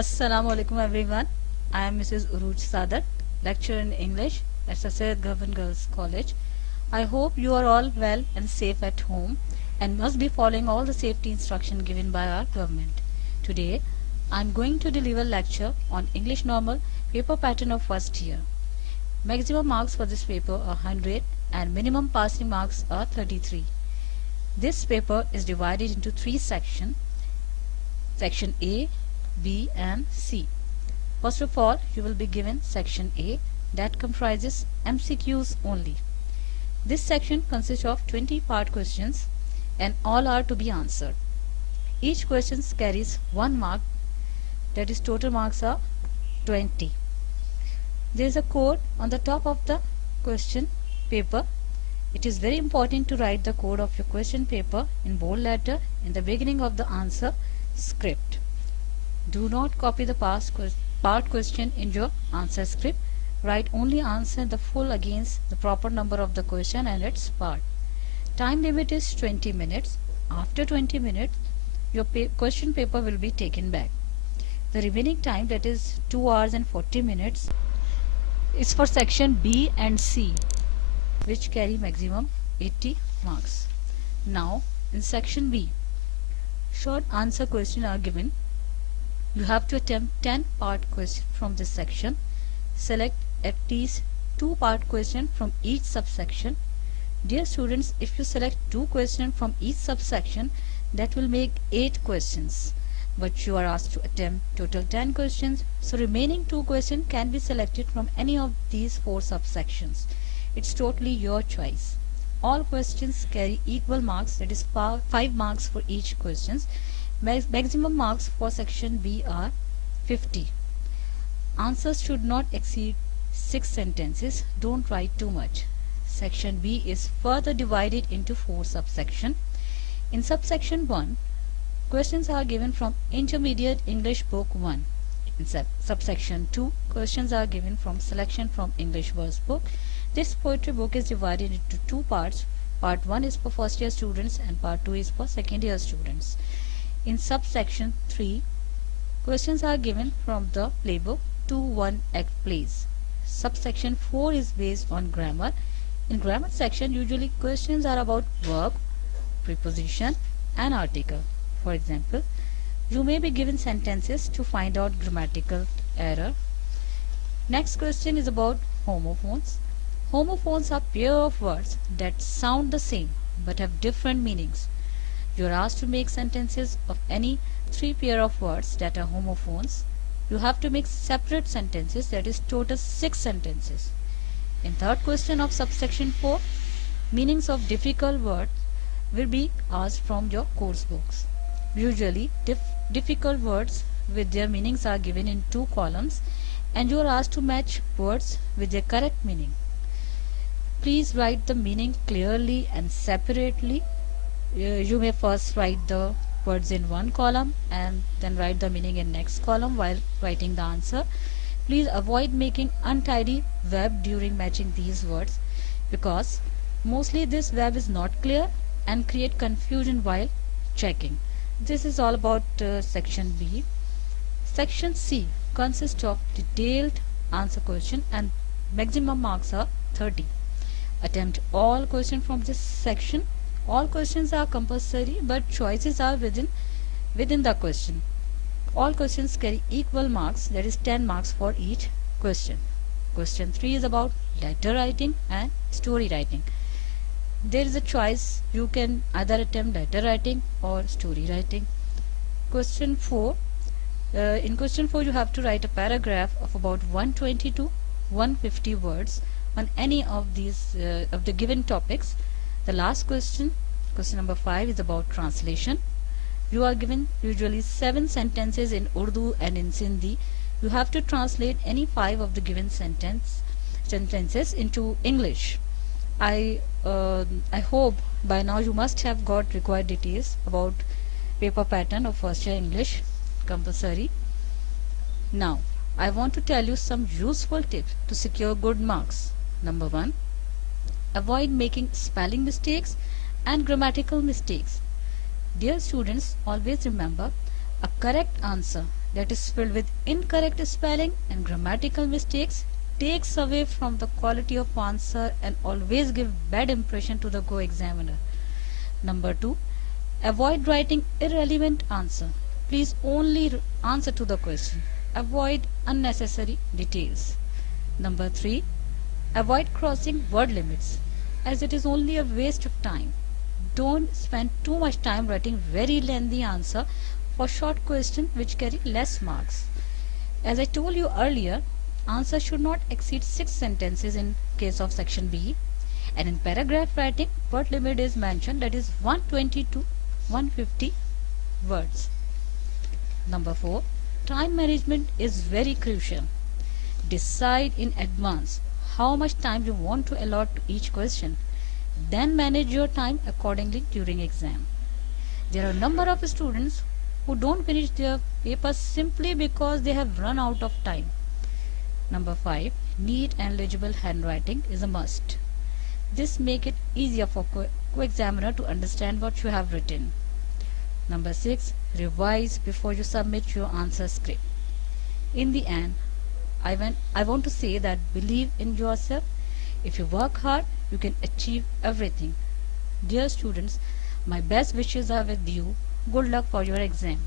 Assalamu alaikum everyone. I am Ms.Urooj Saadat, lecturer in English at Syed Govt.Girls College. I hope you are all well and safe at home and must be following all the safety instruction given by our government. Today, I am going to deliver lecture on English normal paper pattern of first year. Maximum marks for this paper are 100 and minimum passing marks are 33. This paper is divided into three sections. Section A, B and C. First of all, you will be given section A that comprises MCQs only. This section consists of 20 part questions and all are to be answered. Each question carries 1 mark, that is total marks are 20. There is a code on the top of the question paper. It is very important to write the code of your question paper in bold letter in the beginning of the answer script. Do not copy the part question in your answer script. Write only answer the full against the proper number of the question and its part. Time limit is 20 minutes. After 20 minutes, your question paper will be taken back. The remaining time, that is 2 hours and 40 minutes, is for section B and C, which carry maximum 80 marks. Now, in section B, short answer questions are given. You have to attempt 10 part questions from this section. Select at least 2 part questions from each subsection. Dear students, if you select 2 questions from each subsection, that will make 8 questions. But you are asked to attempt total 10 questions, so remaining 2 questions can be selected from any of these 4 subsections. It's totally your choice. All questions carry equal marks, that is 5 marks for each questions. Maximum marks for section B are 50. Answers should not exceed 6 sentences. Don't write too much. Section B is further divided into 4 subsections. In subsection 1, questions are given from Intermediate English Book 1. In subsection 2, questions are given from selection from English Verse Book. This poetry book is divided into 2 parts. Part 1 is for first year students and part 2 is for second year students. In subsection 3, questions are given from the playbook 2-1 act plays. Subsection 4 is based on grammar. In grammar section, usually questions are about verb, preposition and article. For example, you may be given sentences to find out grammatical error. Next question is about homophones. Homophones are pair of words that sound the same but have different meanings. You are asked to make sentences of any 3 pair of words that are homophones. You have to make separate sentences, that is total 6 sentences. In third question of subsection 4, meanings of difficult words will be asked from your course books. Usually difficult words with their meanings are given in 2 columns and you are asked to match words with their correct meaning. Please write the meaning clearly and separately. You may first write the words in one column and then write the meaning in next column while writing the answer. Please avoid making untidy web during matching these words because mostly this web is not clear and create confusion while checking. This is all about section B. Section C consists of detailed answer question and maximum marks are 30. Attempt all questions from this section. All questions are compulsory but choices are within the question. All questions carry equal marks, that is 10 marks for each question. Question 3 is about letter writing and story writing. There is a choice. You can either attempt letter writing or story writing. Question 4. In question 4 you have to write a paragraph of about 120 to 150 words on any of these of the given topics. The last question, question number 5, is about translation. You are given usually 7 sentences in Urdu and in Sindhi. You have to translate any 5 of the given sentences into English. I hope by now you must have got required details about paper pattern of first year English compulsory. Now, I want to tell you some useful tips to secure good marks. Number 1. Avoid making spelling mistakes and grammatical mistakes. Dear students, always remember a correct answer that is filled with incorrect spelling and grammatical mistakes takes away from the quality of answer and always give bad impression to the examiner. Number 2, avoid writing irrelevant answer. Please only answer to the question. Avoid unnecessary details. Number 3, avoid crossing word limits as it is only a waste of time. Don't spend too much time writing very lengthy answer for short questions which carry less marks. As I told you earlier, answer should not exceed 6 sentences in case of section B, and in paragraph writing word limit is mentioned, that is 120 to 150 words. Number 4, time management is very crucial. Decide in advance how much time you want to allot to each question. Then manage your time accordingly during exam. There are a number of students who don't finish their papers simply because they have run out of time. Number 5, neat and legible handwriting is a must. This make it easier for co-examiner to understand what you have written. Number 6, revise before you submit your answer script. In the end, I want to say that believe in yourself. If you work hard, you can achieve everything. Dear students, my best wishes are with you. Good luck for your exam.